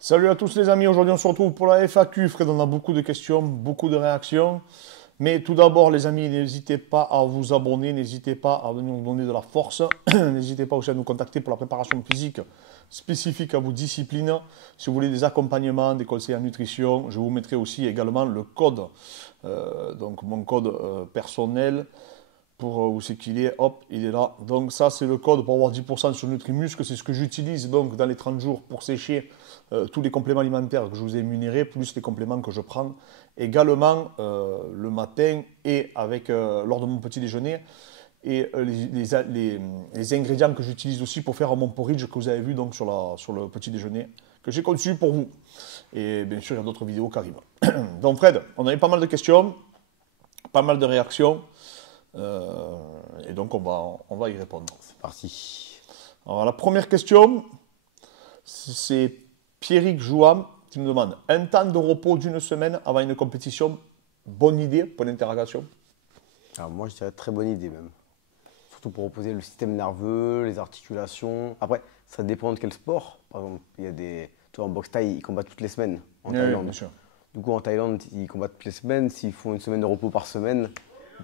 Salut à tous les amis, aujourd'hui on se retrouve pour la FAQ. Fred, on a beaucoup de questions, beaucoup de réactions. Mais tout d'abord les amis, n'hésitez pas à vous abonner, n'hésitez pas à venir nous donner de la force. N'hésitez pas aussi à nous contacter pour la préparation physique spécifique à vos disciplines. Si vous voulez des accompagnements, des conseils en nutrition, je vous mettrai aussi également le code, donc mon code personnel. Pour où c'est qu'il est, hop, il est là. Donc ça, c'est le code pour avoir 10% sur Nutrimuscle. C'est ce que j'utilise donc dans les 30 jours pour sécher tous les compléments alimentaires que je vous ai énumérés, plus les compléments que je prends également le matin et lors de mon petit déjeuner. Et les ingrédients que j'utilise aussi pour faire mon porridge que vous avez vu donc sur le petit déjeuner que j'ai conçu pour vous. Et bien sûr, il y a d'autres vidéos qui arrivent. Donc Fred, on avait pas mal de questions, pas mal de réactions. Et donc on va y répondre. C'est parti. Alors la première question, c'est Pierrick Jouam qui me demande un temps de repos d'une semaine avant une compétition, bonne idée? Point d'interrogation. Alors moi je dirais très bonne idée même. Surtout pour reposer le système nerveux, les articulations. Après, ça dépend de quel sport. Par exemple, il y a des. Tu vois, en boxe thaï, ils combattent toutes les semaines en Thaïlande. Bien sûr. Du coup, en Thaïlande, ils combattent toutes les semaines. S'ils font une semaine de repos par semaine,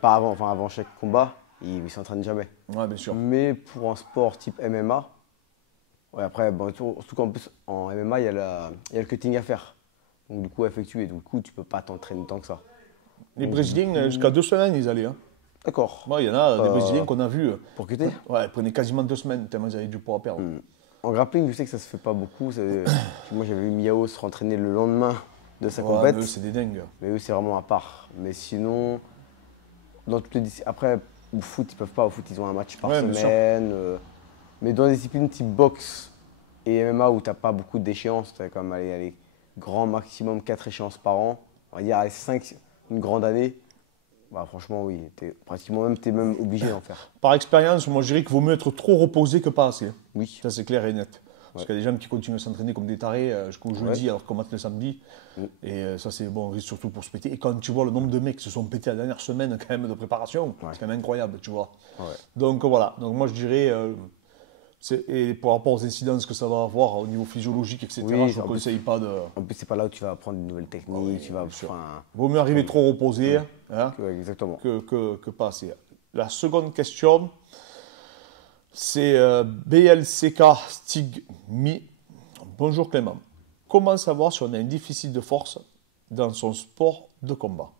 pas avant, enfin avant chaque combat, ils s'entraînent jamais. Ouais, bien sûr. Mais pour un sport type MMA, ouais, après, bon, surtout qu'en plus, en MMA, il y a le cutting à faire. Donc, du coup, à effectuer. Du coup, tu peux pas t'entraîner tant que ça. Les Donc, Brésiliens, jusqu'à 2 semaines, ils allaient. Hein. D'accord. Ouais, il y en a des Brésiliens qu'on a vus. Pour cutter Ouais, ils prenaient quasiment 2 semaines tellement ils avaient du poids à perdre. En grappling, je sais que ça se fait pas beaucoup. Moi, j'avais vu Miao se rentraîner le lendemain de sa Ouais, compète. mais eux, c'est des dingues. Mais eux, c'est vraiment à part. Mais sinon, dans toutes les après, au foot, ils peuvent pas. Au foot, ils ont un match par Ouais, bien sûr. semaine. Mais dans des disciplines type boxe et MMA où tu n'as pas beaucoup d'échéances, tu as quand même allez, grand maximum 4 échéances par an. On va dire allez, 5, une grande année. Bah, franchement, oui, t'es même obligé d'en faire. Par expérience, moi je dirais qu'il vaut mieux être trop reposé que pas assez. Oui. Ça c'est clair et net. Parce qu'il y a des gens qui continuent à s'entraîner comme des tarés jusqu'au jeudi alors qu'on mate le samedi. Et ça c'est bon, risque surtout pour se péter. Et quand tu vois le nombre de mecs qui se sont pétés la dernière semaine quand même de préparation, c'est quand même incroyable, tu vois. Ouais. Donc voilà, donc moi je dirais, et par rapport aux incidences que ça va avoir au niveau physiologique, etc., Oui, je ne conseille pas de... En plus, c'est pas là où tu vas apprendre une nouvelle technique, tu vas Vaut mieux arriver trop reposé hein, exactement. que pas assez. La seconde question, c'est BLCK Stigmi. Bonjour Clément. Comment savoir si on a un déficit de force dans son sport de combat?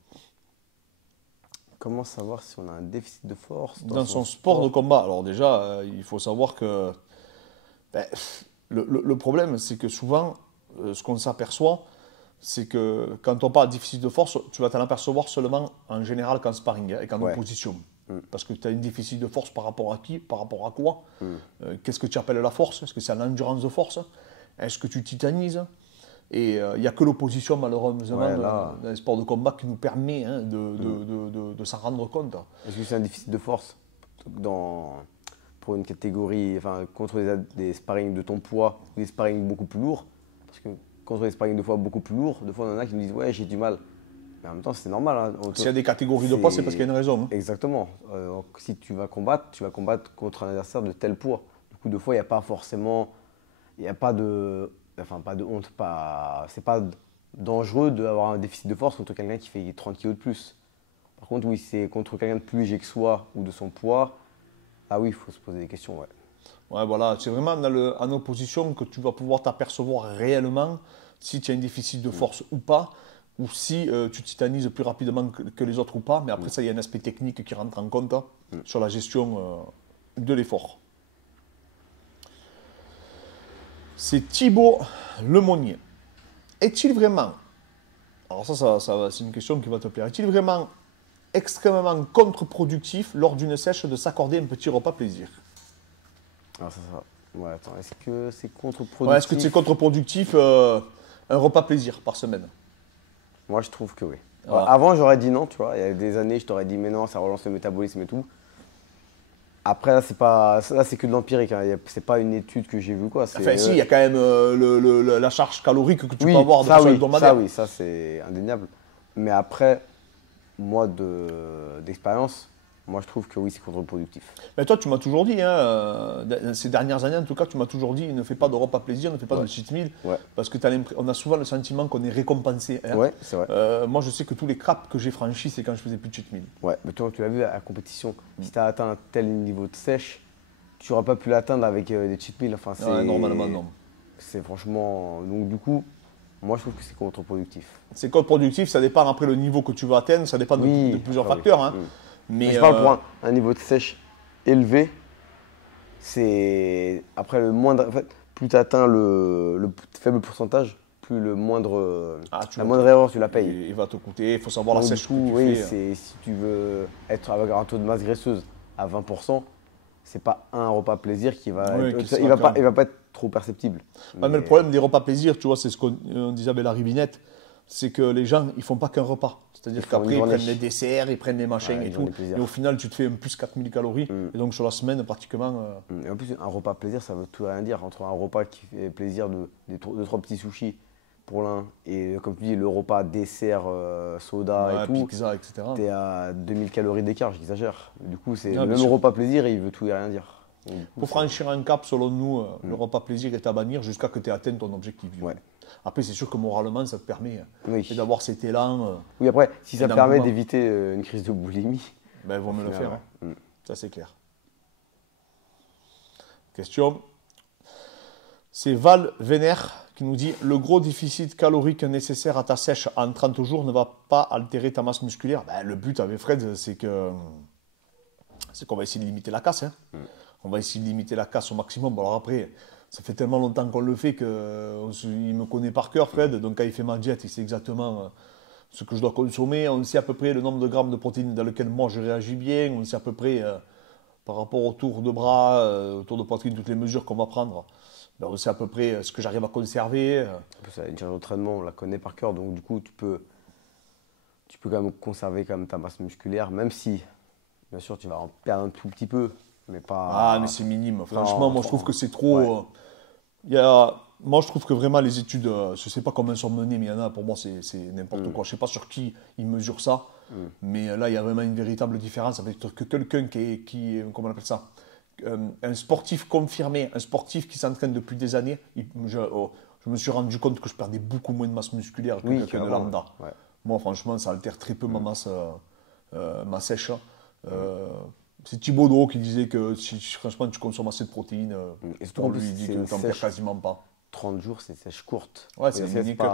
Comment savoir si on a un déficit de force dans son sport de combat? Alors déjà, il faut savoir que le problème, c'est que souvent, ce qu'on s'aperçoit, c'est que quand on parle de déficit de force, tu vas t'en apercevoir seulement en général qu'en sparring et qu'en opposition. Parce que tu as un déficit de force par rapport à qui? Par rapport à quoi? Qu'est-ce que tu appelles la force? Est-ce que c'est l'endurance de force? Est-ce que tu titanises? Et il n'y a que l'opposition, malheureusement, dans les sports de combat qui nous permet de s'en rendre compte. Est-ce que c'est un déficit de force pour une catégorie, enfin, contre des sparring de ton poids ou des sparring beaucoup plus lourds? Parce que contre des sparring 2 fois beaucoup plus lourds, 2 fois, on en a qui nous disent ouais, j'ai du mal. Mais en même temps, c'est normal. Hein. S'il y a des catégories de poids, c'est parce qu'il y a une raison. Hein. Exactement. Si tu vas combattre contre un adversaire de tel poids. Du coup, 2 fois, il n'y a pas forcément. Il n'y a pas de. Enfin, pas de honte. C'est pas dangereux d'avoir un déficit de force contre quelqu'un qui fait 30 kg de plus. Par contre, oui, c'est contre quelqu'un de plus léger que soi ou de son poids. Ah oui, il faut se poser des questions. Ouais. Ouais, voilà. C'est vraiment en opposition que tu vas pouvoir t'apercevoir réellement si tu as un déficit de force ou pas, ou si tu titanises plus rapidement que les autres ou pas. Mais après, ça, il y a un aspect technique qui rentre en compte sur la gestion de l'effort. C'est Thibaut Lemonnier. Est-il vraiment, alors ça c'est une question qui va te plaire, est-il vraiment extrêmement contre-productif lors d'une sèche de s'accorder un petit repas plaisir? Alors ouais, attends, est-ce que c'est contre-productif? Ouais, est-ce que c'est contre-productif un repas plaisir par semaine? Moi, je trouve que oui. Voilà. Avant, j'aurais dit non, tu vois. Il y a des années, je t'aurais dit mais non, ça relance le métabolisme et tout. Après, là, c'est que de l'empirique. Hein. C'est pas une étude que j'ai vue, quoi. Enfin, si, il y a quand même la charge calorique que tu peux avoir de façon hebdomadaire. Ça, oui, ça, c'est indéniable. Mais après, moi, d'expérience, moi je trouve que oui, c'est contre-productif. Mais toi, tu m'as toujours dit, hein, ces dernières années en tout cas, tu m'as toujours dit, ne fais pas de repas plaisir, ne fais pas de cheat meal, Ouais. parce que on a souvent le sentiment qu'on est récompensé. Hein. Ouais, c'est vrai. Moi, je sais que tous les craps que j'ai franchis, c'est quand je faisais plus de cheat meal. Ouais, mais toi, tu l'as vu à la compétition, si tu as atteint un tel niveau de sèche, tu n'auras pas pu l'atteindre avec des cheat meals. Enfin, c'est, Ouais, normalement, non. c'est franchement. Donc, du coup, moi je trouve que c'est contre-productif. C'est contre-productif, ça dépend après le niveau que tu veux atteindre, ça dépend de plusieurs facteurs. Hein. Mais je parle pour un niveau de sèche élevé, c'est. Après, le moindre. En fait, plus tu atteins le faible pourcentage, plus la moindre erreur, tu la payes. Il va te coûter, il faut savoir Donc, la sèche du coup, que tu oui, fais. si tu veux être avec un taux de masse graisseuse à 20%, c'est pas un repas plaisir qui va. Oui, Il va pas être trop perceptible. Mais le problème des repas plaisir, tu vois, c'est ce qu'on disait avec la ribinette, c'est que les gens, ils font pas qu'un repas. C'est-à-dire qu'après, ils prennent les desserts, ils prennent les machins et tout. Et au final, tu te fais un plus 4000 calories. Et donc, sur la semaine, pratiquement. Et en plus, un repas plaisir, ça veut tout et rien dire. Entre un repas qui fait plaisir de 2-3 petits sushis pour l'un, et comme tu dis, le repas dessert, soda et tout, pizza, etc. t'es à 2000 calories d'écart, j'exagère. Du coup, c'est Non, le même repas plaisir et il veut tout et rien dire. Pour franchir un cap, selon nous, le repas plaisir est à bannir jusqu'à que tu aies atteint ton objectif. Ouais. Après, c'est sûr que moralement, ça te permet Oui. d'avoir cet élan. Oui, après, si ça et permet d'engouement. d'éviter une crise de boulimie, Ben, vaut mieux le faire. ouais. Hein. Ça, c'est clair. Question. C'est Val Vénère qui nous dit « Le gros déficit calorique nécessaire à ta sèche en 30 jours ne va pas altérer ta masse musculaire. Ben, le but avec Fred, c'est qu'on va essayer de limiter la casse. Hein. On va essayer de limiter la casse au maximum. Bon, alors après, ça fait tellement longtemps qu'on le fait qu'il me connaît par cœur, Fred. Donc quand il fait ma diète, il sait exactement ce que je dois consommer. On sait à peu près le nombre de grammes de protéines dans lequel moi je réagis bien. On sait à peu près par rapport au tour de bras, au tour de poitrine, toutes les mesures qu'on va prendre. Ben, on sait à peu près ce que j'arrive à conserver. une charge d'entraînement, on la connaît par cœur, donc du coup, tu peux quand même conserver quand même ta masse musculaire, même si, bien sûr, tu vas en perdre un tout petit peu, mais pas. Ah, mais c'est minime. Franchement, moi je trouve que c'est trop. Ouais. Moi je trouve que vraiment les études, je ne sais pas comment elles sont menées, mais il y en a, pour moi c'est n'importe quoi. Je ne sais pas sur qui ils mesurent ça, mais là il y a vraiment une véritable différence avec que quelqu'un qui est, comment on appelle ça, un sportif confirmé, un sportif qui s'entraîne depuis des années. Je me suis rendu compte que je perdais beaucoup moins de masse musculaire que quelqu'un de lambda. Ouais. Moi franchement ça altère très peu ma masse, ma sèche. C'est Thibaudot qui disait que si franchement tu consommes assez de protéines, Et surtout, on en lui plus, dit c'est que une tu n'en perds quasiment pas. 30 jours, c'est une sèche courte. Ouais, c'est Et une mini cut.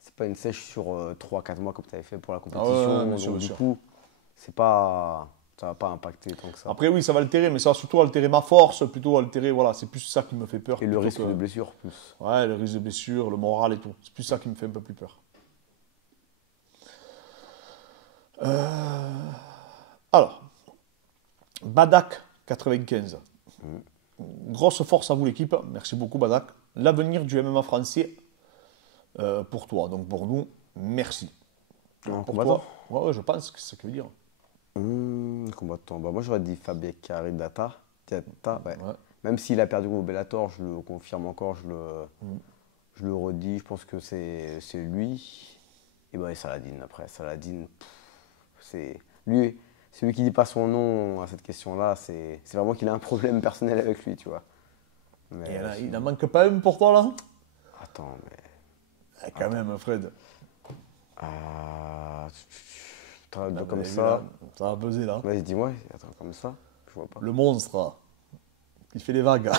c'est pas une sèche sur 3-4 mois comme tu avais fait pour la Ah ouais, compétition. bien sûr, donc, bien du sûr. coup, c'est pas, ça va pas impacter tant que ça. Après oui, ça va altérer, mais ça va surtout altérer ma force, plutôt altérer, voilà, c'est plus ça qui me fait peur. Et le plutôt risque de blessure, plus. Ouais, le risque de blessure, le moral et tout. C'est plus ça qui me fait un peu plus peur. Alors, Badak 95. Grosse force à vous l'équipe, merci beaucoup Badak. L'avenir du MMA français pour toi, donc pour nous, merci. Un Pour combattant toi, ouais, je pense que c'est ce que ça veut dire. Combattant. Bah, moi, j'aurais dit Fabien Caridata. Ouais. Ouais. Même s'il a perdu au Bellator, je le confirme encore, je le redis. Je pense que c'est lui. Et bah, Saladin après. Saladin, c'est lui. Celui qui dit pas son nom à cette question-là, c'est vraiment qu'il a un problème personnel avec lui, tu vois. Mais, Et là, il n'en manque pas un pour toi là. Attends, mais. Quand même, Fred. Comme Mais ça. là, ça va peser là. Vas-y, dis-moi. Attends, comme ça. Je vois pas. Le monstre, là. Il fait les vagues.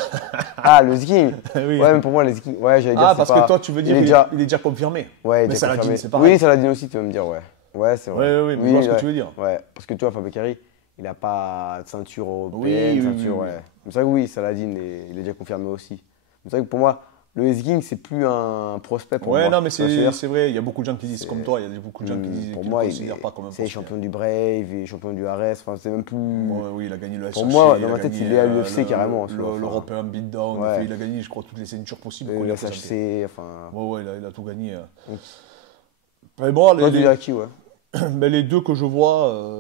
Ah, le ski. Oui. Ouais, mais pour moi, les skis. Ouais, j'allais dire. Ah, parce que toi, tu veux dire qu'il est déjà confirmé. Ouais, mais Saladin, confirmé. c'est pareil. Oui, Saladin aussi, tu vas me dire, ouais. Ouais, c'est vrai. Oui, mais je vois ce que tu veux dire. Ouais, parce que tu vois, Fabien Carry, il n'a pas de ceinture européenne, Oui, ceinture, ouais. C'est vrai que oui, Saladin, il est déjà confirmé aussi. C'est vrai que pour moi, le S-Ging, c'est plus un prospect pour moi. Ouais, non, mais Tu vois ce que je veux dire c'est vrai. Il y a beaucoup de gens qui disent comme toi. Il y a beaucoup de gens qui disent pour qu'ils moi, ne le considèrent pas comme un c'est prospect. champion du Brave, et champion du Ares, enfin, c'est même plus. Ouais, oui, il a gagné le Pour SHC, moi, dans ma a tête, gagné, il est à l'UFC carrément. L'European Beatdown, Ouais. il a gagné, je crois, toutes les ceintures possibles. Le SHC, enfin. Ouais, il a tout gagné. Donc, Mais bon, toi, tu l'as qui, ouais. mais les deux que je vois,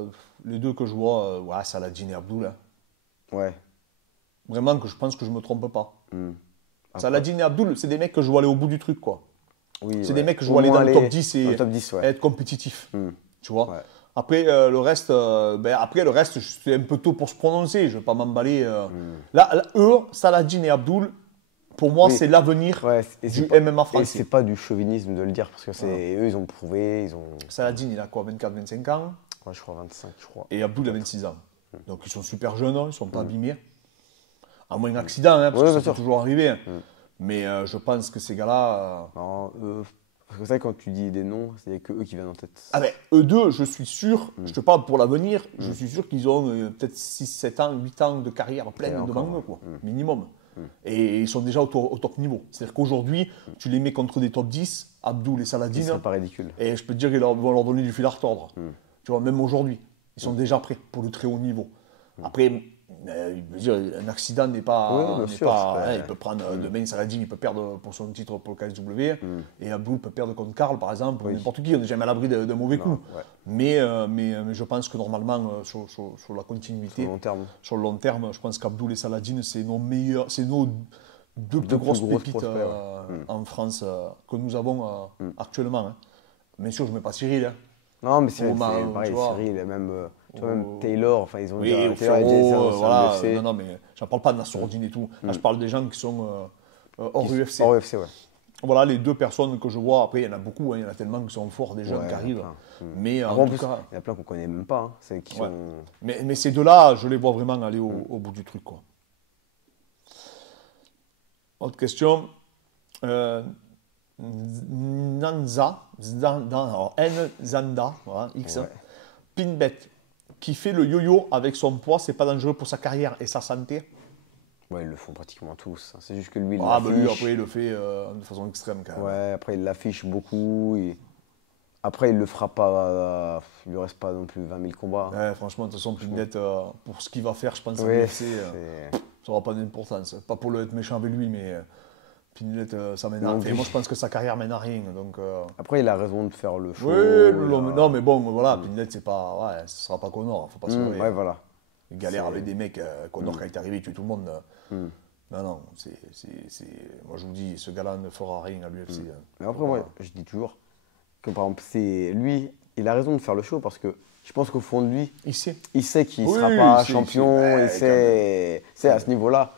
ouais, Saladin et Abdul. Hein. Ouais. Vraiment, que je pense que je me trompe pas. Après- Saladin et Abdul, c'est des mecs que je vois aller au bout du truc, quoi. Oui, C'est ouais. des mecs que je Au vois aller dans moins le top 10 dans et le top 10, ouais. être compétitif. Tu vois Ouais. Après, le reste, c'est un peu tôt pour se prononcer. Je ne vais pas m'emballer. Là, eux, Saladin et Abdul, pour moi, Oui. c'est l'avenir Ouais, du MMA et français. c'est pas du chauvinisme de le dire, parce que eux, ils ont prouvé, ils ont. Saladin, il a quoi, 24-25 ans? Ouais, je crois 25, je crois. Et Abdul a 26 ans. Donc, ils sont super jeunes, hein, ils ne sont pas abîmés. À moins d'accident, hein, parce Ouais, que bien ça peut sûr. toujours arriver. Hein. Mais je pense que ces gars-là. Non, parce que c'est vrai, quand tu dis des noms, c'est que eux qui viennent en tête. Ah ben, eux deux, je suis sûr, je te parle pour l'avenir, je suis sûr qu'ils ont peut-être 6, 7 ans, 8 ans de carrière pleine Et devant encore, eux, quoi, minimum. Et ils sont déjà au top niveau. C'est-à-dire qu'aujourd'hui, tu les mets contre des top 10, Abdul et Ce Saladin, serait pas ridicule. et je peux te dire qu'ils vont leur donner du fil à retordre. Tu vois, même aujourd'hui, ils sont déjà prêts pour le très haut niveau. Après, je veux dire, un accident n'est pas. Oui, bien sûr, il peut prendre demain Saladin, il peut perdre pour son titre pour le KSW, et Abdul peut perdre contre Karl, par exemple, ou n'importe qui, on n'est jamais à l'abri d'un mauvais coup. ouais. Mais je pense que normalement, sur la continuité, Sur le long terme. sur le long terme, je pense qu'Abdul et Saladin, c'est nos deux plus Deux grosses plus grosses pépites prospects, en France que nous avons actuellement. Hein. Bien sûr, je ne mets pas Cyril. Hein. Non, mais c'est Romain, pareil, tu vois. Cyril, et même, tu vois, même Taylor, enfin, ils ont Oui, déjà. au Taylor est déjà Ferro, c'est un voilà. UFC. Non, mais j'en parle pas de Nassourdine et tout. Là, je parle des gens qui sont hors UFC. Hors UFC, ouais. Voilà les deux personnes que je vois. Après, il y en a beaucoup, hein, il y en a tellement qui sont forts, des jeunes Ouais, qui arrivent. plein. Mais Après, en en tout plus, cas, il y en a plein qu'on connaît même pas. Hein. C'est qui ouais. sont. Mais ces deux-là, je les vois vraiment aller au bout du truc, quoi. Autre question. Nzanda, voilà, X. Ouais. Pinbet, qui fait le yo-yo avec son poids, c'est pas dangereux pour sa carrière et sa santé? Ouais, ils le font pratiquement tous. Hein. C'est juste que lui, il Ah, bah lui, l'affiche. après, il le fait de façon extrême, quand même. Ouais, après, il l'affiche beaucoup. Après, il le fera pas. Il lui reste pas non plus 20 000 combats. Ouais, franchement, de toute façon, Pinbet, pour ce qu'il va faire, je pense, à Ouais, l'UFC, ça n'aura pas d'importance. Pas pour être méchant avec lui, mais Pinbet, ça mène à Non, rien. oui. Moi, je pense que sa carrière mène à rien. Donc, Après, il a raison de faire le show. oui, non, mais bon, voilà, Pinbet, c'est pas. Ouais, ce sera pas Conor, faut pas se leurrer. Ouais, voilà. Il galère avec des mecs, Conor, quand il est arrivé, il tue tout le monde. Non, non, moi, je vous dis, ce gars-là ne fera rien à l'UFC. Mais après, moi, je dis toujours que, par exemple, c'est lui, il a raison de faire le show parce que je pense qu'au fond de lui, Il sait. il sait qu'il ne Oui, sera pas il sait, champion, il il sait. sait, c'est à ce niveau-là.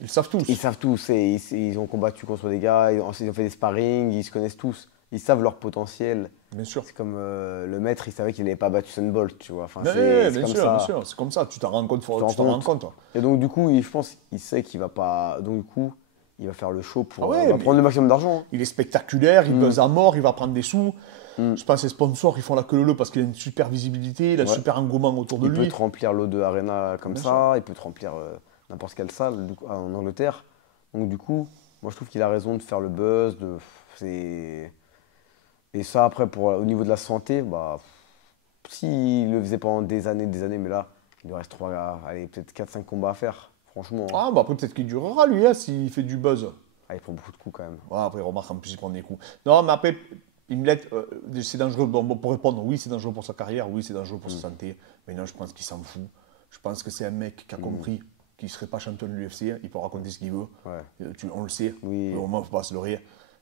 Ils savent tous. Ils savent tous, ils ont combattu contre des gars, ils ont fait des sparring, ils se connaissent tous, ils savent leur potentiel. Bien sûr. C'est comme le maître, il savait qu'il n'avait pas battu Usain Bolt, tu vois. Enfin, Mais, c'est bien comme sûr, ça. bien sûr. C'est comme ça. Tu t'en rends compte. Tu t'en rends compte. Et donc, du coup, je pense qu'il sait qu'il va pas. Donc, du coup, il va faire le show pour Ah ouais, il va mais- prendre le maximum d'argent. Hein. Il est spectaculaire, il buzz à mort, il va prendre des sous. Je pense que les sponsors, ils font la queue leu parce qu'il a une super visibilité, il a un Ouais. super engouement autour de Il peut lui. te remplir l'O2 Arena comme Bien ça, il peut te remplir n'importe quelle salle en Angleterre. Donc, du coup, moi, je trouve qu'il a raison de faire le buzz. Et ça, après, au niveau de la santé, bah, s'il le faisait pendant des années, mais là, il lui reste peut-être 4-5 combats à faire, franchement. Hein. Ah, bah après, peut-être qu'il durera, lui, hein, s'il fait du buzz. Ah, il prend beaucoup de coups quand même. Ouais, après, remarque, en plus, il prend des coups. Non, mais après, Imlet, c'est dangereux. Bon, pour répondre, oui, c'est dangereux pour sa carrière, oui, c'est dangereux pour sa santé. Mais non, je pense qu'il s'en fout. Je pense que c'est un mec qui a compris qu'il ne serait pas champion de l'UFC. Il peut raconter ce qu'il veut. Ouais. On le sait. Oui. Au moment, il ne faut pas se leurrer.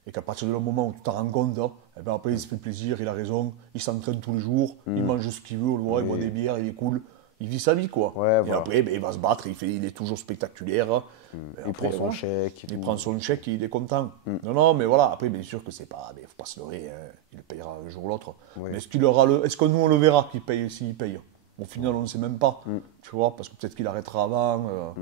Et qu'à partir du moment où tu t'en rends compte, hein, eh ben après, il se fait plaisir, il a raison. Il s'entraîne tous les jours. Il mange ce qu'il veut. On le voit, il boit des bières, il est cool. Il vit sa vie, quoi. Ouais, et voilà. après, ben, il va se battre. Il est toujours spectaculaire. Et Il après, prend son voilà. chèque. Il prend son chèque et il est content. Non, non, mais voilà, après, bien sûr que c'est pas. Il ne faut pas se leurrer, hein. Il le payera un jour ou l'autre. Oui. Mais est-ce que nous, on le verra qu'il paye s'il paye? Au final, on ne sait même pas. Tu vois, parce que peut-être qu'il arrêtera avant.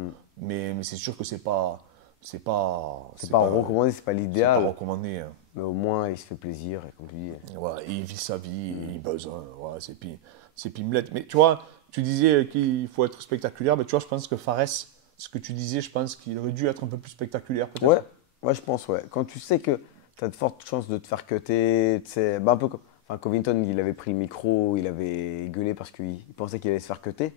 Mais c'est sûr que c'est pas. C'est pas recommandé, c'est pas c'est pas l'idéal. recommandé. Hein. Mais au moins, il se fait plaisir. Et comme tu dis, Voilà, et il vit sa vie, et il buzz. Hein. Voilà, c'est Pimlet. Mais tu vois, tu disais qu'il faut être spectaculaire. Mais tu vois, je pense que Fares, ce que tu disais, je pense qu'il aurait dû être un peu plus spectaculaire, peut-être. ouais, je pense, ouais. Quand tu sais que tu as de fortes chances de te faire cutter, tu sais, bah un peu comme. Enfin, Covington, il avait pris le micro, il avait gueulé parce qu'il pensait qu'il allait se faire cutter.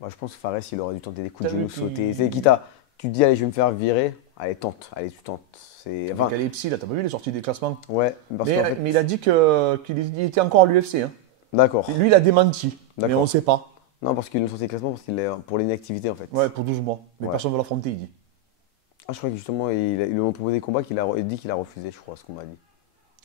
Bah, je pense que Fares, il aurait dû tenter des coups de T'as vu genoux qu'il- sautés. C'est quitte à. Tu te dis, allez, je vais me faire virer. Allez, tente. Allez, tu tentes. C'est. Enfin, Avec Alexis, là, t'as pas vu les sorties des classements? ouais, parce Mais, qu'en fait. mais il a dit qu'il était encore à l'UFC. Hein. D'accord. Lui, il a démenti. Mais D'accord. on ne sait pas. Non, parce qu'ils l'ont sorti des classements parce qu'il est pour l'inactivité, en fait. Ouais, pour 12 mois. Mais Ouais. personne ne veut l'affronter, il dit. Ah, je crois que justement, ils lui ont proposé des combats il dit qu'il a refusé, je crois, ce qu'on m'a dit.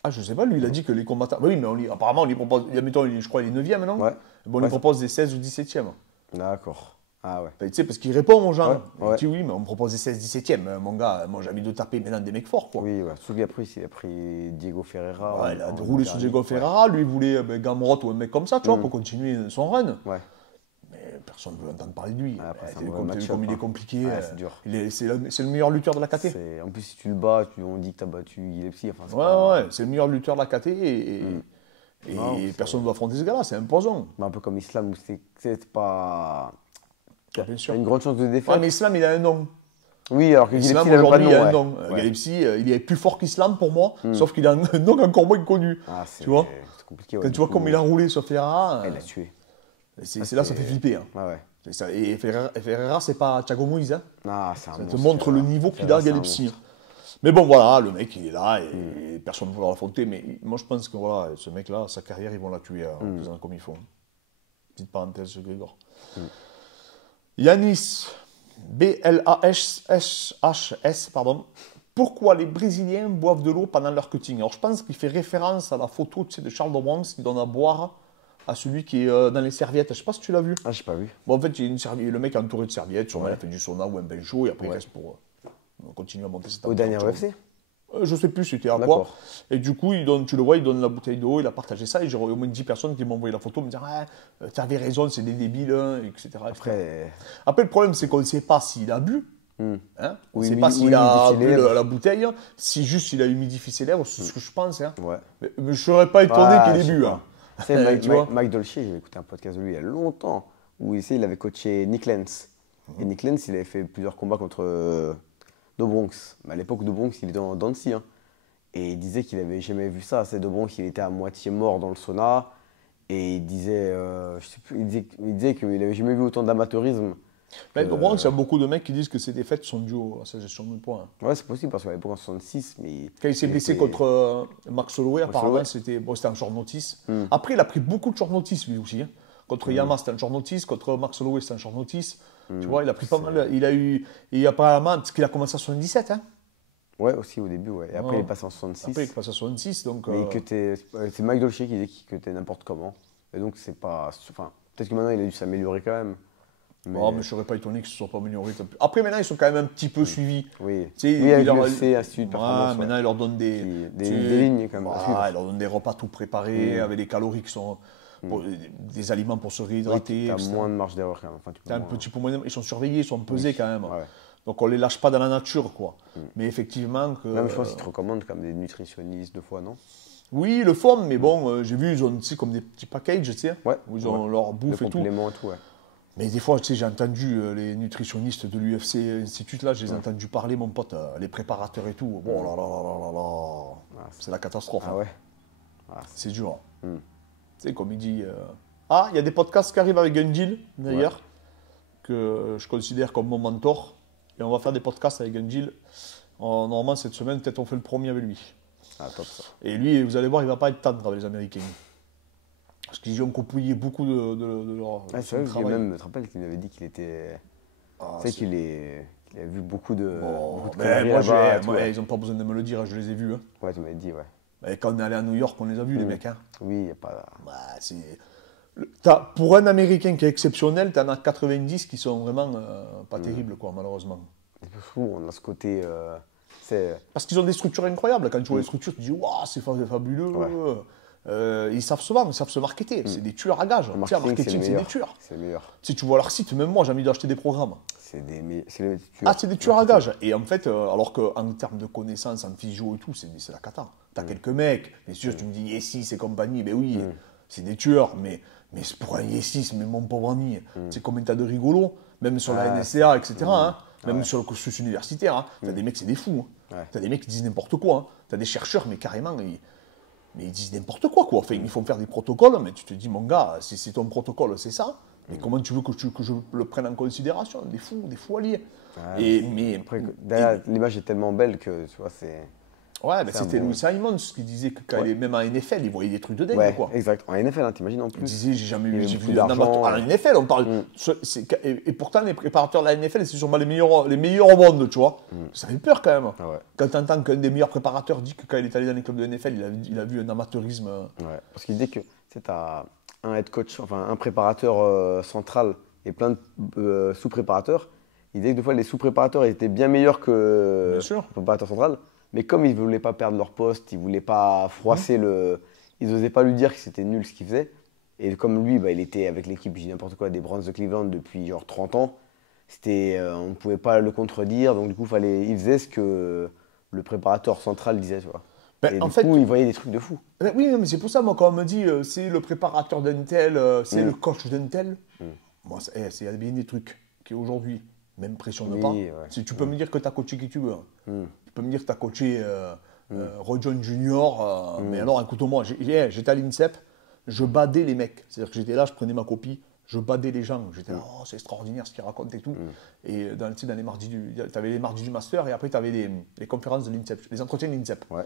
Ah, je sais pas, lui, il a dit que les combattants. Bah oui, mais apparemment, on lui propose. Mettons, je crois, il est 9e, non? Ouais. Bon, on lui propose des 16 ou 17e. D'accord. Ah ouais. Tu sais, parce qu'il répond aux gens. Ouais, Il ouais. dit oui, mais on me propose des 16, 17e. Mon gars, moi, j'ai envie de taper maintenant des mecs forts, quoi. Oui, ouais. Surtout qu'après, il a pris Diego Ferreira. Ouais, il a en roulé sur dernier. Diego Ferreira, lui, il voulait Gamrot ou un mec comme ça, tu vois, pour continuer son run. Ouais. Mais personne ne veut entendre parler de lui. Après, c'est un T'as vu vrai comme, t'as vu match-up, comme il est hein. compliqué. Ouais, c'est dur. C'est le meilleur lutteur de la KT. En plus, si tu le bats, on dit que tu as battu Gillespie. Enfin, Ouais, c'est le meilleur lutteur de la KT et Non, personne ne doit affronter ce gars-là, c'est un poison. Mais un peu comme Islam, où c'est pas. Ah, bien sûr. T'as une grande chance de défaite. Ouais, mais Islam, il a un nom. Oui, alors que Islam, Gillespie, il a pas de aujourd'hui, il a un nom. nom. Ouais. Gillespie, il est plus fort qu'Islam pour moi, sauf qu'il a un nom encore moins connu. Ah, Tu vois c'est compliqué. Ouais, Quand tu vois comme il a roulé sur Ferreira, il a tué. c'est là ça fait flipper. Hein. Ouais, ouais. C'est ça. Et Ferreira, c'est pas Thiago Moïse. Hein. Ah, c'est un Ça te monstre, montre le niveau qu'il a, Ferreira, c'est un Gillespie. monstre. Mais bon, voilà, le mec, il est là et personne ne veut l'affronter. Mais moi, je pense que voilà, ce mec-là, sa carrière, ils vont la tuer en faisant comme ils font. Petite parenthèse sur Grégor. Yanis, BLASHS, pardon. Pourquoi les Brésiliens boivent de l'eau pendant leur cutting? Alors, je pense qu'il fait référence à la photo de Charles de Bronx qui donne à boire à celui qui est dans les serviettes. Je ne sais pas si tu l'as vu. Ah, j'ai pas vu. Bon, en fait, il y a une le mec est entouré de serviettes. Sûrement, il a fait du sauna ou un bain chaud et après, il Ouais. reste pour continuer à monter cette Au dernier UFC. je sais plus c'était à quoi. D'accord. Et du coup, tu le vois, il donne la bouteille d'eau, il a partagé ça. Et j'ai au moins 10 personnes qui m'ont envoyé la photo me dire tu avais raison, c'est des débiles, hein, etc. Après, le problème, c'est qu'on ne sait pas s'il a bu. Hein, on Ou ne sait pas ou s'il a humidifié bu les lèvres. la bouteille, si juste il a humidifié ses lèvres, c'est ce que je pense. Hein. Ouais. Mais je ne serais pas étonné Ah, qu'il je ait sais bu. pas. Hein. Tu sais, Tu vois Mike Dolce, j'ai écouté un podcast de lui il y a longtemps, où il avait coaché Nick Lenz. Et Nick Lenz, il avait fait plusieurs combats contre Do Bronx. Mais à l'époque, Do Bronx, il était en Dancy. Hein. Et il disait qu'il avait jamais vu ça. C'est Do Bronx, il était à moitié mort dans le sauna. Et il disait, je sais plus, il disait qu'il n'avait jamais vu autant d'amateurisme. Mais au Bronx, il y a beaucoup de mecs qui disent que ces défaites sont dues à sa gestion de points. Ouais, c'est possible, parce qu'à l'époque, en 66, mais... Quand il s'est blessé était- contre Max Holloway, apparemment, Holloway. c'était un short notice. Après, il a pris beaucoup de short notice, lui aussi. Hein. Contre Yama, c'était un short notice. Contre Max Holloway, c'était un short notice. Tu vois, il a pris pas mal. Il a eu. Et apparemment, parce qu'il a commencé à 77. Hein. Ouais, aussi au début, ouais. Et après, Ouais. il est passé en 66. Après, il passe à 66. Donc, Mais c'est Mike Dolce qui disait que t'es n'importe comment. Et donc, c'est pas... Enfin, peut-être que maintenant, il a dû s'améliorer quand même. Mais... mais je ne serais pas étonné que ce ne soit pas amélioré. Après, maintenant, ils sont quand même un petit peu suivis. Oui. Tu sais, Oui, avec il leur- l'UFC, Institut de Performance. Ouais, maintenant, ils leur donnent des, Des lignes, quand même, à suivre. Ils leur donnent des repas tout préparés, avec des calories qui sont. Des aliments pour se réhydrater. T'as etc. moins de marge d'erreur quand même. Enfin, tu peux T'as un moins- petit peu moins. Ils sont surveillés, ils sont pesés quand même. Ouais. Donc on les lâche pas dans la nature, quoi. Mais effectivement que. Même, je pense qu'ils te recommandent comme des nutritionnistes 2 fois, non? Oui, ils le font, mais bon, j'ai vu, ils ont tu sais, comme des petits packages, tu sais, Ouais. où ils ont leur Le bouffe et tout. complément et tout, ouais. Mais des fois, tu sais, j'ai entendu les nutritionnistes de l'UFC Institute, là, je les ai entendus parler, mon pote, les préparateurs et tout. Bon, là, là, là, là, là, là. C'est la catastrophe. Ah hein. ouais? C'est dur. Tu sais, comme il dit. Ah, il y a des podcasts qui arrivent avec Gundil, d'ailleurs, que je considère comme mon mentor. Et on va faire des podcasts avec Gundil. Normalement, cette semaine, peut-être on fait le premier avec lui. Ah, top ça. Et lui, vous allez voir, il ne va pas être tendre avec les Américains. Parce qu'ils ont copouillé beaucoup de leur Ah, c'est vrai que travail. même, je te rappelle qu'il m'avait dit qu'il était. Ah, Tu sais qu'il a vu beaucoup de. Bon, beaucoup de mais conneries moi, là-bas et tout, moi, ouais. ils n'ont pas besoin de me le dire, je les ai vus. Hein. Ouais, tu m'avais dit, ouais. Et quand on est allé à New York, on les a vus, les mecs. Hein. Oui, il n'y a pas. Bah, pour un Américain qui est exceptionnel, tu en as 90 qui sont vraiment pas terribles, quoi, malheureusement. Et puis, je trouve, on a ce côté. C'est. Parce qu'ils ont des structures incroyables. Quand tu vois les structures, tu te dis, waouh, c'est fabuleux. Ils savent se vendre, ils savent se marketer. C'est des tueurs à gages. Tu sais, en marketing, c'est des tueurs. C'est le meilleur. Si tu vois leur site, même moi, j'ai envie d'acheter des programmes. C'est le tueur. Ah, c'est des tueurs à gages. Et en fait, alors qu'en termes de connaissances, en physio et tout, c'est la cata. T'as quelques mecs, bien sûr, tu me dis Yessis et compagnie, ben oui, c'est des tueurs, mais pour un Yessis, mais mon pauvre ami, c'est combien t'as de rigolos, même sur la NSCA, etc., hein, même sur le cursus universitaire, hein, t'as des mecs, c'est des fous. Hein. Ouais. T'as des mecs qui disent n'importe quoi. Hein. T'as des chercheurs, mais carrément, ils disent n'importe quoi, quoi. Enfin, ils font faire des protocoles, mais tu te dis, mon gars, si c'est ton protocole, c'est ça. Mais comment tu veux que je le prenne en considération? Des fous alliés. Ouais, Mais Après, derrière, l'image est tellement belle que, tu vois, c'est. Ouais, mais C'est un c'était bon- Louis Simons qui disait que quand Ouais. il est même en NFL, il voyait des trucs de dingue, Ouais, quoi. exact. En NFL, hein, t'imagines en Il plus. disait, j'ai jamais Il y vu, avait j'ai beaucoup vu un d'argent, amateur. En ouais. NFL, on parle. Mm. Et pourtant, les préparateurs de la NFL, c'est sûrement les meilleurs au monde, tu vois. Ça fait peur quand même. Ah ouais. Quand tu entends qu'un des meilleurs préparateurs dit que quand il est allé dans les clubs de NFL, il a vu un amateurisme. Ouais. Parce qu'il disait que tu as un head coach, enfin un préparateur central et plein de sous-préparateurs. Il disait que des fois, les sous-préparateurs ils étaient bien meilleurs que Bien sûr. le préparateur central. Mais comme ils ne voulaient pas perdre leur poste, ils ne voulaient pas froisser le. Ils n'osaient pas lui dire que c'était nul ce qu'il faisait. Et comme lui, bah, il était avec l'équipe, je dis n'importe quoi, des Browns de Cleveland depuis genre 30 ans, on ne pouvait pas le contredire. Donc du coup, il faisait ce que le préparateur central disait. Tu vois. Ben, Et en du fait, coup, il voyait des trucs de fou. oui, mais c'est pour ça, moi, quand on me dit c'est le préparateur d'un tel, c'est le coach d'un tel, moi, il y a bien des trucs qui aujourd'hui ne m'impressionnent Oui, pas. ouais. Si tu peux me dire que tu as coaché qui tu veux. Tu peux me dire que tu as coaché Roy Jones Jr. Mais alors, écoute-moi, j'étais à l'INSEP, je badais les mecs. C'est-à-dire que j'étais là, je prenais ma copie, je badais les gens. J'étais là, oh, c'est extraordinaire ce qu'ils racontent et tout. Et dans les mardis tu avais les mardis du master et après tu avais les conférences de l'INSEP, les entretiens de l'INSEP. Ouais.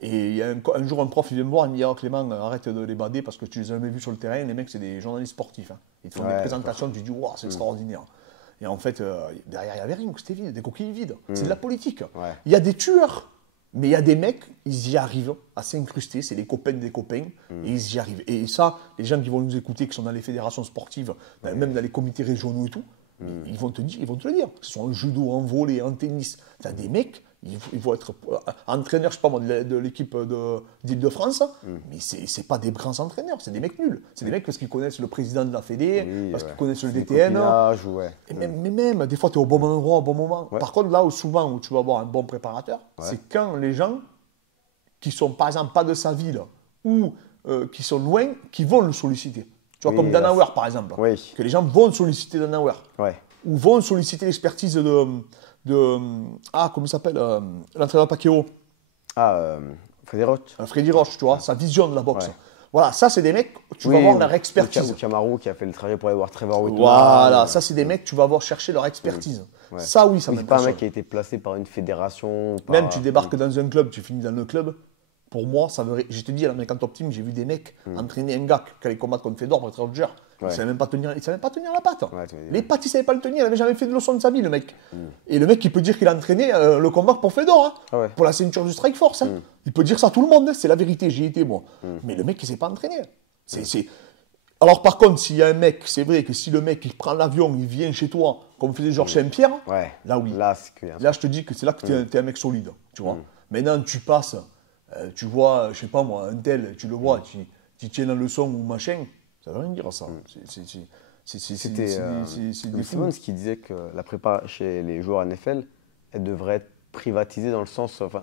Et il y a un jour, un prof, il vient me voir, il me dit, oh, Clément, arrête de les bader parce que tu les as jamais vus sur le terrain. Les mecs, c'est des journalistes sportifs. Hein. Ils te font des présentations, tu te dis, wow, c'est extraordinaire. Et en fait, derrière, il n'y avait rien, c'était vide, des coquilles vides. C'est de la politique. Ouais. Il y a des tueurs, mais il y a des mecs, ils y arrivent à s'incruster, c'est les copains des copains, et ils y arrivent. Et ça, les gens qui vont nous écouter, qui sont dans les fédérations sportives, même dans les comités régionaux et tout, ils vont te le dire. Que ce soit en judo, en volley, en tennis. Tu as des mecs, ils vont être entraîneurs, je sais pas moi, de l'équipe d'Île-de-France, mais c'est pas des grands entraîneurs, c'est des mecs nuls. C'est des mecs parce qu'ils connaissent le président de la Fédé, parce qu'ils connaissent le Des DTN. copinages, ouais. Et même, des fois, tu es au bon endroit, au bon moment. Ouais. Par contre, là où souvent où tu vas avoir un bon préparateur, c'est quand les gens qui sont par exemple pas de sa ville ou qui sont loin, qui vont le solliciter. Tu vois, Oui, comme là, Danauer par exemple. Oui. Que les gens vont solliciter Danauer. Ouais. Ou vont solliciter l'expertise comment il s'appelle l'entraîneur Pacquiao. Frédéric Roch. Freddy Roche, tu vois, sa vision de la boxe. Ouais. Voilà, ça c'est des mecs, tu vas voir leur expertise. Ou Kamaru qui a fait le trajet pour aller voir Trevor Whitman. Voilà, ça c'est des mecs, tu vas voir chercher leur expertise. Ouais. Ça oui, ça Oui, c'est pas un m'impressionne. mec qui a été placé par une fédération. Par... Même tu débarques dans un club, tu finis dans le club. Pour moi, ça veut. Je te dis, à l'American Top Team, j'ai vu des mecs entraîner un gars qui allait combattre contre Fedor, contre Roger. Il ne savait même pas tenir la patte. Ouais, Les pattes, il ne savait pas le tenir. Il n'avait jamais fait de leçon de sa vie, le mec. Et le mec, il peut dire qu'il a entraîné le combat pour Fedor, hein, Ah ouais. pour la ceinture du Strike Force. Hein. Il peut dire ça à tout le monde, hein, c'est la vérité, j'y étais, moi. Mais le mec, il ne s'est pas entraîné. Alors, par contre, s'il y a un mec, c'est vrai que si le mec, il prend l'avion, il vient chez toi, comme faisait Georges Saint-Pierre, Ouais. là, oui. Là, c'est que. Là, je te dis que c'est là que tu es un mec solide, tu vois. Maintenant, tu passes, tu vois, je sais pas moi, un tel, tu le vois, tu tiens la leçon ou machin, ça veut rien dire ça. C'était C'est des Louis fous. Simmons qui disait que la prépa chez les joueurs NFL, elle devrait être privatisée dans le sens. Enfin,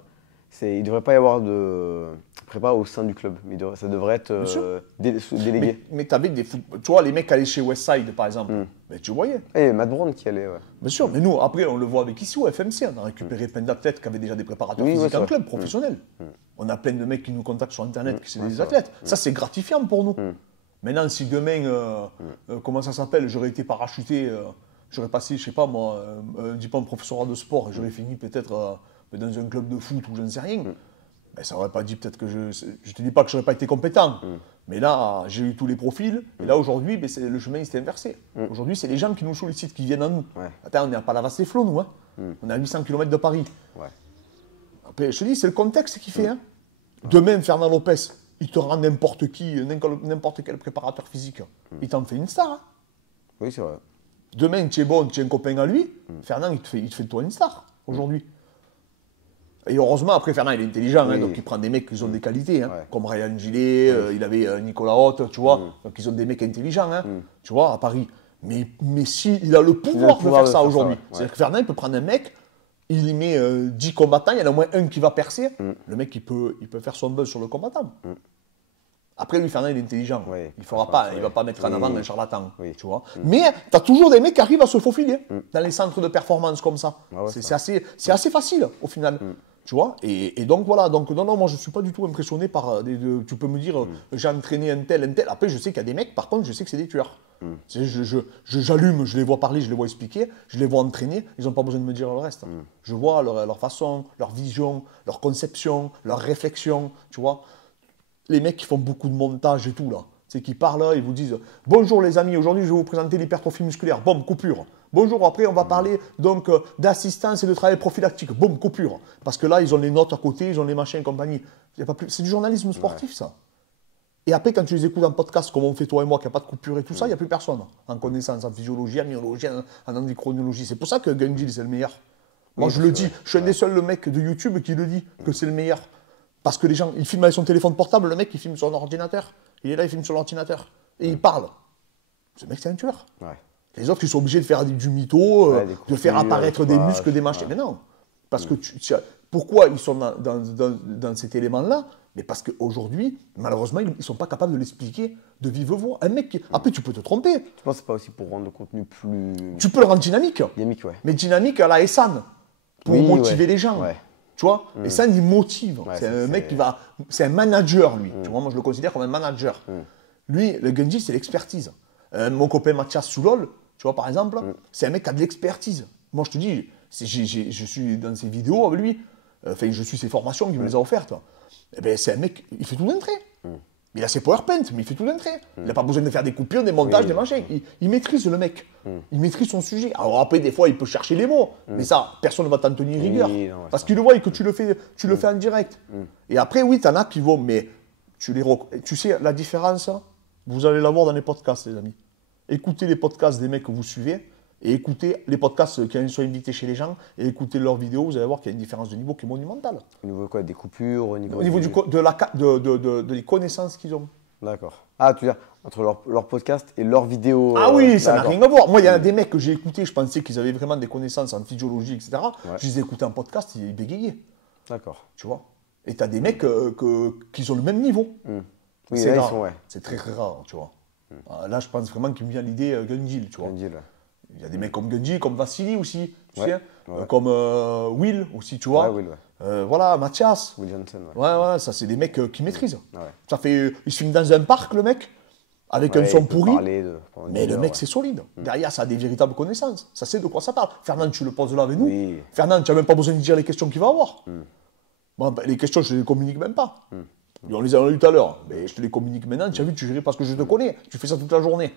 il ne devrait pas y avoir de prépa au sein du club. Mais ça devrait être sûr. délégué. Mais tu avais des fous. Tu vois, les mecs allaient chez Westside, par exemple, mais tu voyais. Et Matt Brown qui allait. Ouais. Bien sûr, mais nous, après, on le voit avec ici au FMC, on a récupéré plein d'athlètes qui avaient déjà des préparateurs Oui, physiques ouais, en c'est club, vrai. professionnels. On a plein de mecs qui nous contactent sur Internet, qui sont des c'est athlètes. Ça, c'est gratifiant pour nous. Maintenant, si demain, comment ça s'appelle, j'aurais été parachuté, j'aurais passé, je sais pas moi, un diplôme de professorat de sport et j'aurais fini peut-être dans un club de foot ou je ne sais rien, ben, ça n'aurait pas dit peut-être que je te dis pas que je n'aurais pas été compétent. Mais là, j'ai eu tous les profils. Et là, aujourd'hui, ben, le chemin il s'est inversé. Aujourd'hui, c'est les gens qui nous sollicitent, qui viennent à nous. Ouais. Attends, on n'est pas la vaste et flot, nous. Hein. On est à 800 km de Paris. Ouais. Après, je te dis, c'est le contexte qui fait. Hein. Demain, Fernand Lopez, il te rend n'importe quel préparateur physique. Il t'en fait une star. Hein. Oui, c'est vrai. Demain, tu es bon, tu es un copain à lui. Fernand, il te fait de toi une star, aujourd'hui. Et heureusement, après, Fernand, il est intelligent, hein, donc il prend des mecs qui ont des qualités, hein, Ouais. comme Ryan Gillet, il avait Nicolas Haute, tu vois, donc ils ont des mecs intelligents, hein, tu vois, à Paris. Mais si, il a le pouvoir de faire ça aujourd'hui. ouais. C'est-à-dire que Fernand, il peut prendre un mec, il y met 10 combattants, il y en a au moins un qui va percer, le mec, il peut faire son buzz sur le combattant. Après, lui, Fernand, il est intelligent. Oui, Il ne va pas mettre en avant un charlatan. Oui. Tu vois. Mais tu as toujours des mecs qui arrivent à se faufiler dans les centres de performance comme ça. Ah ouais, c'est assez facile, au final. Tu vois, et donc voilà, donc non, moi je ne suis pas du tout impressionné par tu peux me dire, j'ai entraîné un tel. Après, je sais qu'il y a des mecs, par contre, je sais que c'est des tueurs. J'allume, je les vois parler, je les vois expliquer, je les vois entraîner, ils n'ont pas besoin de me dire le reste. Je vois leur façon, leur vision, leur conception, leur réflexion, tu vois. Les mecs qui font beaucoup de montage et tout là, c'est qui parlent là, ils vous disent bonjour les amis, aujourd'hui je vais vous présenter l'hypertrophie musculaire, boum, coupure. Bonjour, après on va parler donc d'assistance et de travail prophylactique, boum, coupure. Parce que là ils ont les notes à côté, ils ont les machins et compagnie. C'est du journalisme sportif ça. Et après quand tu les écoutes en podcast comme on fait toi et moi, qu'il n'y a pas de coupure et tout ça, il n'y a plus personne en connaissance, en physiologie, en myologie, en endocrinologie. C'est pour ça que Gungil c'est le meilleur. Moi je le dis, je suis un des seuls mecs de YouTube qui le dit que c'est le meilleur. Parce que les gens, ils filment avec son téléphone portable, le mec il filme sur un ordinateur. Il est là, il filme sur l'ordinateur. Et il parle. Ce mec c'est un tueur. Ouais. Les autres, ils sont obligés de faire du mytho, de faire apparaître des muscles, des machins. Ouais. Mais non. Parce que pourquoi ils sont dans cet élément-là? Mais parce qu'aujourd'hui, malheureusement, ils ne sont pas capables de l'expliquer de vive voix. Un mec qui... Après, tu peux te tromper. Je pense que c'est pas aussi pour rendre le contenu plus Tu peux le rendre dynamique. dynamique, ouais. Mais dynamique à la Essan. Pour Oui, motiver ouais. les gens. Ouais. Tu vois, Essan, il motive. Ouais, c'est ça, un mec qui va... C'est un manager, lui. Tu vois, moi, je le considère comme un manager. Lui, le Gunji, c'est l'expertise. Mon copain Mathias Soulol, tu vois, par exemple, c'est un mec qui a de l'expertise. Moi, je te dis, je suis dans ses vidéos avec lui, enfin, je suis ses formations qu'il me les a offertes. Eh ben, c'est un mec, il fait tout d'un trait. Il a ses PowerPoint, mais il fait tout d'un trait. Il n'a pas besoin de faire des coupures, des montages, des machins. Il maîtrise le mec. Il maîtrise son sujet. Alors après, des fois, il peut chercher les mots. Mais ça, personne ne va t'en tenir rigueur. Oui, non, ouais, parce qu'il le voit et que tu le fais en direct. Et après, oui, t'en as qui vont, mais tu sais, la différence, vous allez la voir dans les podcasts, les amis. Écoutez les podcasts des mecs que vous suivez et écoutez les podcasts qui sont invités chez les gens et écoutez leurs vidéos, vous allez voir qu'il y a une différence de niveau qui est monumentale. Au niveau quoi, des coupures, au niveau des connaissances qu'ils ont. D'accord. Ah, tu veux dire, entre leur podcast et leurs vidéos. Ah oui, ça n'a d'accord. rien à voir. Moi, il y a des mecs que j'ai écoutés, je pensais qu'ils avaient vraiment des connaissances en physiologie, etc. Ouais. Je les ai écoutés en podcast, ils bégayaient. D'accord. Tu vois. Et tu as des mecs qui ont le même niveau. Oui, C'est là, ils rare. sont, ouais. C'est très rare, tu vois. Là, je pense vraiment qu'il me vient l'idée Gungil, tu vois. Gungil, ouais. Il y a des mecs comme Gunji, comme Vassili aussi, tu Ouais, sais, ouais. comme Will aussi, tu vois. Ouais, Will, ouais. Voilà, Mathias. Will Johnson, ouais. Ouais, ça c'est des mecs qui maîtrisent. Ouais. Ça fait, il se filme dans un parc, le mec, avec un Ouais, son il peut pourri. parler pendant Mais une le heure, mec, ouais. c'est solide. Derrière, ça a des véritables connaissances. Ça sait de quoi ça parle. Fernand, tu le poses là avec nous. Oui. Fernand, tu n'as même pas besoin de dire les questions qu'il va avoir. Bon, ben, les questions, je ne les communique même pas. On les a eues tout à l'heure. Mais je te les communique maintenant. Tu as vu, tu gérais parce que je te connais. Tu fais ça toute la journée.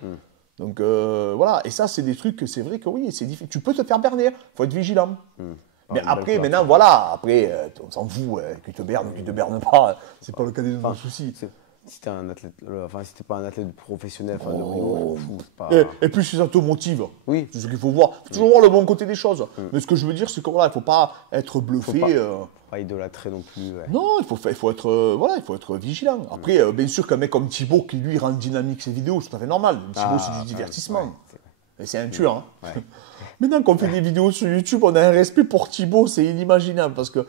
Donc voilà. Et ça, c'est des trucs que c'est vrai que oui, c'est difficile. Tu peux te faire berner. Il faut être vigilant. Mais après, maintenant, voilà. Après, on s'en fout. Qu'ils te bernent ou qu'ils te bernent pas. C'est pas le cas des autres soucis. Si t'es un athlète, enfin si t'es pas un athlète professionnel, enfin de haut niveau, c'est pas. Et puis si ça te motive, Oui. c'est ce qu'il faut voir. Il faut toujours voir le bon côté des choses. Mais ce que je veux dire, c'est que voilà, il ne faut pas être bluffé. Faut pas idolâtrer non plus. Ouais. Non, il faut être vigilant. Après, bien sûr qu'un mec comme Thibaut qui lui rend dynamique ses vidéos, c'est tout à fait normal. Thibaut, c'est du divertissement. Ouais, Et c'est un tueur. Hein. Ouais. Maintenant qu'on fait des vidéos sur YouTube, on a un respect pour Thibaut, c'est inimaginable parce que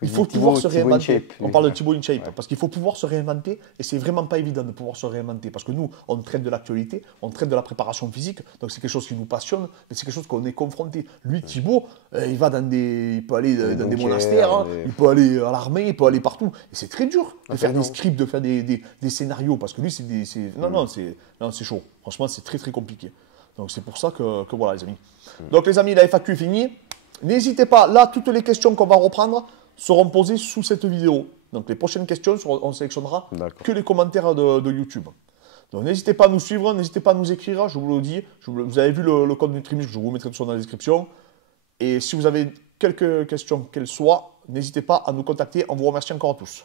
il faut pouvoir se Thibaut réinventer. InShape, On parle de Thibaut InShape parce qu'il faut pouvoir se réinventer et c'est vraiment pas évident de pouvoir se réinventer parce que nous, on traite de l'actualité, on traite de la préparation physique, donc c'est quelque chose qui nous passionne, mais c'est quelque chose qu'on est confronté. Lui, Thibaut, il va il peut aller dans des monastères, hein, il peut aller à l'armée, il peut aller partout. Et c'est très dur de faire des scripts, de faire des scénarios parce que lui, c'est chaud. Franchement, c'est très très compliqué. Donc c'est pour ça que voilà, les amis. Donc les amis, la FAQ est finie. N'hésitez pas, là, toutes les questions qu'on va reprendre seront posées sous cette vidéo. Donc les prochaines questions, on sélectionnera que les commentaires de YouTube. Donc n'hésitez pas à nous suivre, n'hésitez pas à nous écrire, je vous le dis. Vous avez vu le code NutriMuscle, je vous mettrai tout ça dans la description. Et si vous avez quelques questions, qu'elles soient, n'hésitez pas à nous contacter. On vous remercie encore à tous.